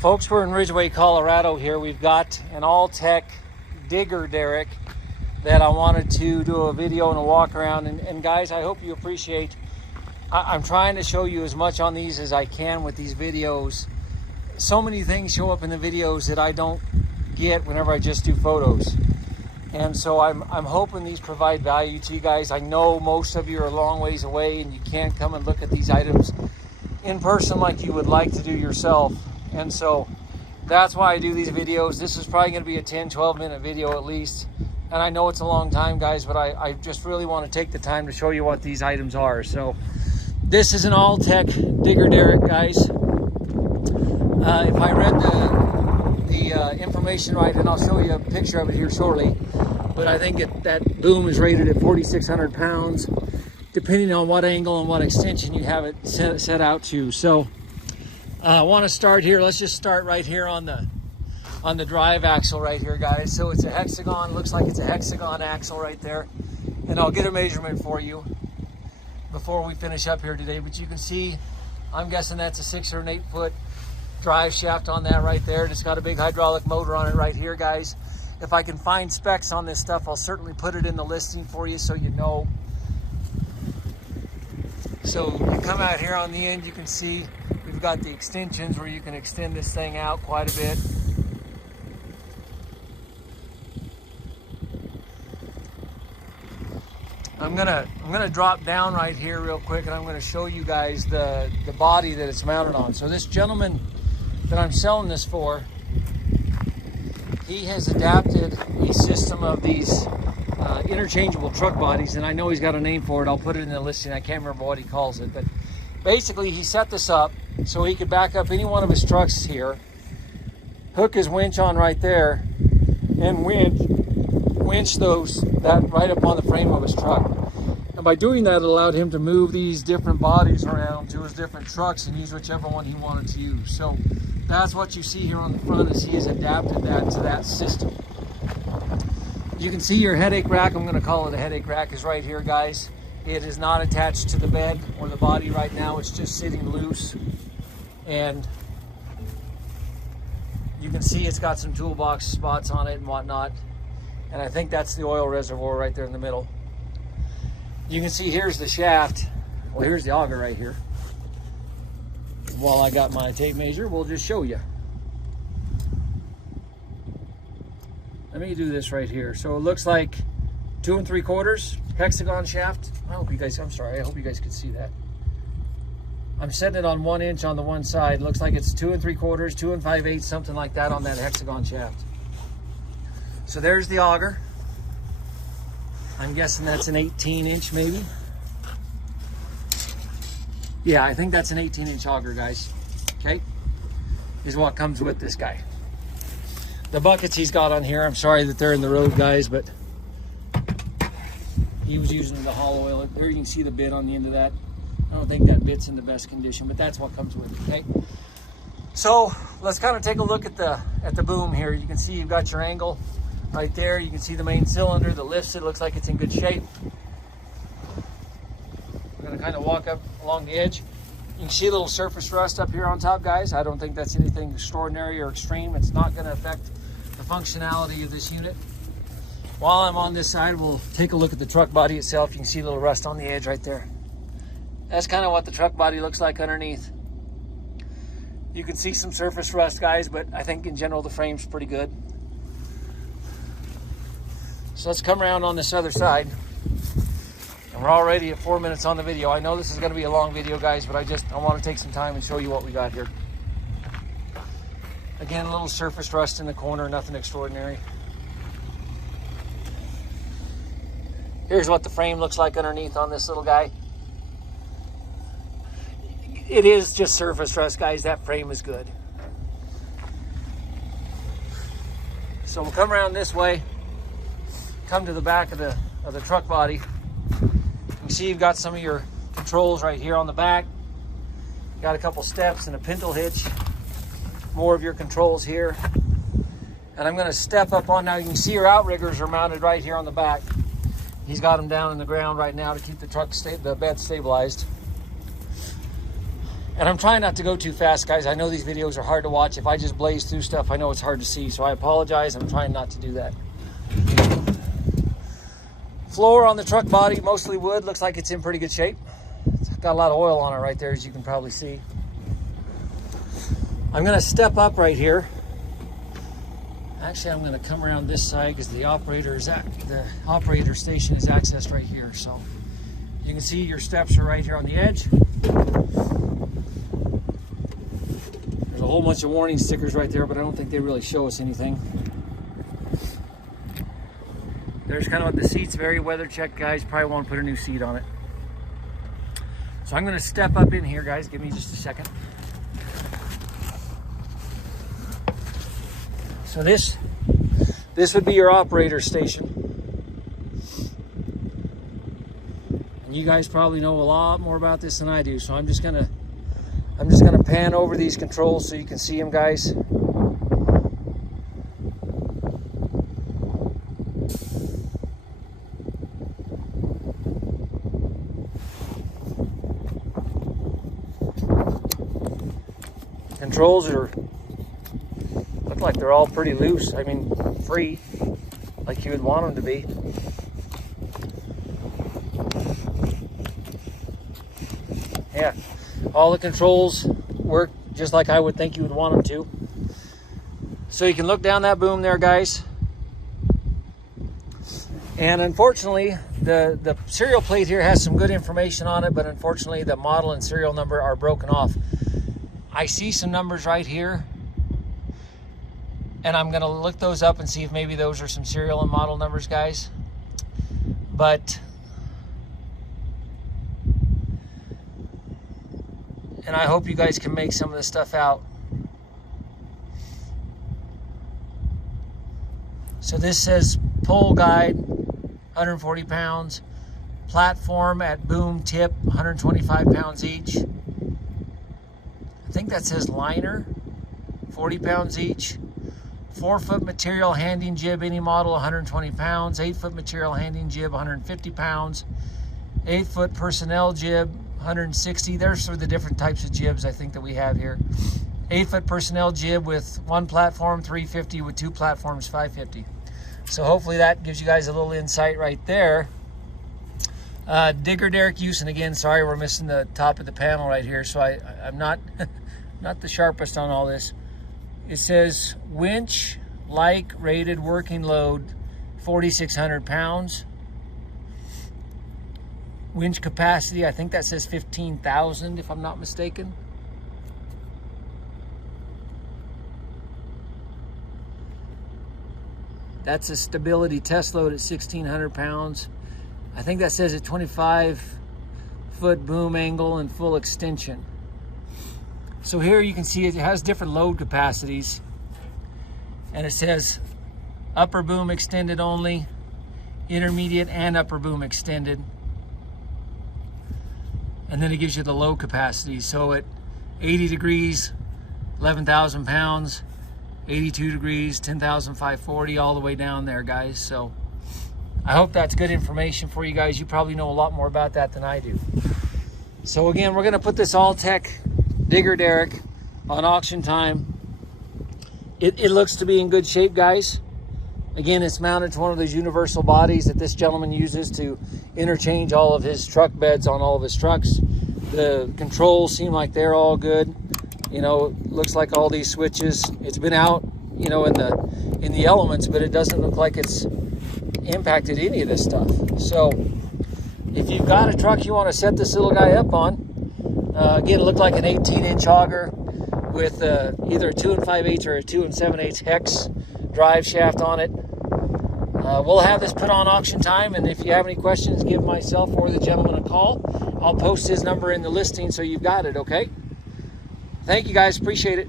Folks, we're in Ridgway, Colorado here. We've got an ALTEC digger derrick that I wanted to do a video and a walk around. And guys, I hope you appreciate, I'm trying to show you as much on these as I can with these videos. So many things show up in the videos that I don't get whenever I just do photos. And so I'm hoping these provide value to you guys. I know most of you are a long ways away and you can't come and look at these items in person like you would like to do yourself. And so that's why I do these videos. This is probably going to be a 10-12 minute video at least. And I know it's a long time, guys, but I just really want to take the time to show you what these items are. So this is an ALTEC digger derrick, guys. If I read the information right, and I'll show you a picture of it here shortly, but I think that boom is rated at 4,600 pounds, depending on what angle and what extension you have it set out to. So I want to start here. Let's just start right here on the drive axle right here, guys. So it's a hexagon, looks like it's a hexagon axle right there. And I'll get a measurement for you before we finish up here today. But you can see, I'm guessing that's a 6 or an 8 foot drive shaft on that right there. It's got a big hydraulic motor on it right here, guys. If I can find specs on this stuff, I'll certainly put it in the listing for you so you know. So you come out here on the end, you can see we've got the extensions where you can extend this thing out quite a bit. I'm gonna drop down right here real quick, and I'm gonna show you guys the body that it's mounted on. So this gentleman that I'm selling this for, he has adapted a system of these interchangeable truck bodies, and I know he's got a name for it. I'll put it in the listing. I can't remember what he calls it, but basically he set this up so he could back up any one of his trucks here, hook his winch on right there, and winch that right up on the frame of his truck. And by doing that, it allowed him to move these different bodies around to his different trucks and use whichever one he wanted to use. So that's what you see here on the front, is he has adapted that to that system. You can see your headache rack, I'm going to call it a headache rack, is right here, guys. It is not attached to the bed or the body right now. It's just sitting loose. And you can see it's got some toolbox spots on it and whatnot. And I think that's the oil reservoir right there in the middle. You can see here's the shaft. Well, here's the auger right here. While I got my tape measure, we'll just show you. Let me do this right here. So it looks like 2 3/4 hexagon shaft. I hope you guys could see that. I'm setting it on 1 inch on the one side. Looks like it's 2 3/4, 2 5/8, something like that on that hexagon shaft. So there's the auger. I'm guessing that's an 18 inch maybe. Yeah, I think that's an 18 inch auger, guys. Okay, is what comes with this guy. The buckets he's got on here, I'm sorry that they're in the road, guys, but he was using the hollow oil. There you can see the bit on the end of that. I don't think that bit's in the best condition, but that's what comes with it, okay? So let's kind of take a look at the boom here. You can see you've got your angle right there. You can see the main cylinder that lifts it. Looks like it's in good shape. We're gonna kind of walk up along the edge. You can see a little surface rust up here on top, guys. I don't think that's anything extraordinary or extreme. It's not gonna affect the functionality of this unit. While I'm on this side, we'll take a look at the truck body itself. You can see a little rust on the edge right there. That's kind of what the truck body looks like underneath. You can see some surface rust, guys, but I think in general the frame's pretty good. So let's come around on this other side. And we're already at 4 minutes on the video. I know this is going to be a long video, guys, but I want to take some time and show you what we got here. Again, a little surface rust in the corner, nothing extraordinary. Here's what the frame looks like underneath on this little guy. It is just surface rust, guys. That frame is good. So we'll come around this way, come to the back of the truck body. You can see you've got some of your controls right here on the back. Got a couple steps and a pintle hitch. More of your controls here. And I'm going to step up on now. You can see your outriggers are mounted right here on the back. He's got them down in the ground right now to keep the bed stabilized. And I'm trying not to go too fast, guys. I know these videos are hard to watch. If I just blaze through stuff, I know it's hard to see, so I apologize. I'm trying not to do that. Floor on the truck body, mostly wood. Looks like it's in pretty good shape. It's got a lot of oil on it right there, as you can probably see. I'm gonna step up right here. Actually, I'm gonna come around this side because the operator station is accessed right here. So you can see your steps are right here on the edge. There's a whole bunch of warning stickers right there, but I don't think they really show us anything. There's kind of the seat's very weather checked, guys. Probably won't put a new seat on it. So I'm going to step up in here, guys. Give me just a second. So this would be your operator station. And you guys probably know a lot more about this than I do. So I'm just gonna pan over these controls so you can see them, guys. Controls look like they're all pretty loose. I mean, free, like you would want them to be. Yeah, all the controls work just like I would think you would want them to. So you can look down that boom there, guys. And unfortunately, the serial plate here has some good information on it, but unfortunately the model and serial number are broken off. I see some numbers right here, and I'm gonna look those up and see if maybe those are some serial and model numbers, guys. And I hope you guys can make some of this stuff out. So this says pole guide, 140 pounds, platform at boom tip, 125 pounds each. I think that says liner, 40 pounds each. 4-foot material handing jib, any model, 120 pounds. 8-foot material handing jib, 150 pounds. 8-foot personnel jib, 160. There's for the different types of jibs I think that we have here. 8-foot personnel jib with 1 platform, 350, with 2 platforms, 550. So hopefully that gives you guys a little insight right there. Digger Derrick use, and again, sorry we're missing the top of the panel right here, so I'm not not the sharpest on all this. It says winch like rated working load 4,600 pounds. Winch capacity, I think that says 15,000 if I'm not mistaken. That's a stability test load at 1,600 pounds. I think that says a 25-foot boom angle and full extension. So here you can see it has different load capacities. And it says upper boom extended only, intermediate and upper boom extended. And then it gives you the load capacity. So at 80 degrees, 11,000 pounds, 82 degrees, 10,540, all the way down there, guys. So I hope that's good information for you guys. You probably know a lot more about that than I do. So again, we're gonna put this ALTEC Digger Derrick on auction time. It looks to be in good shape, guys. Again, it's mounted to one of those universal bodies that this gentleman uses to interchange all of his truck beds on all of his trucks. The controls seem like they're all good. You know, looks like all these switches, it's been out, you know, in the elements, but it doesn't look like it's impacted any of this stuff. So if you've got a truck you want to set this little guy up on, again, it looked like an 18-inch auger with either a 2 5/8 or a 2 7/8 hex drive shaft on it. We'll have this put on auction time, and if you have any questions, give myself or the gentleman a call. I'll post his number in the listing so you've got it, okay? Thank you guys, appreciate it.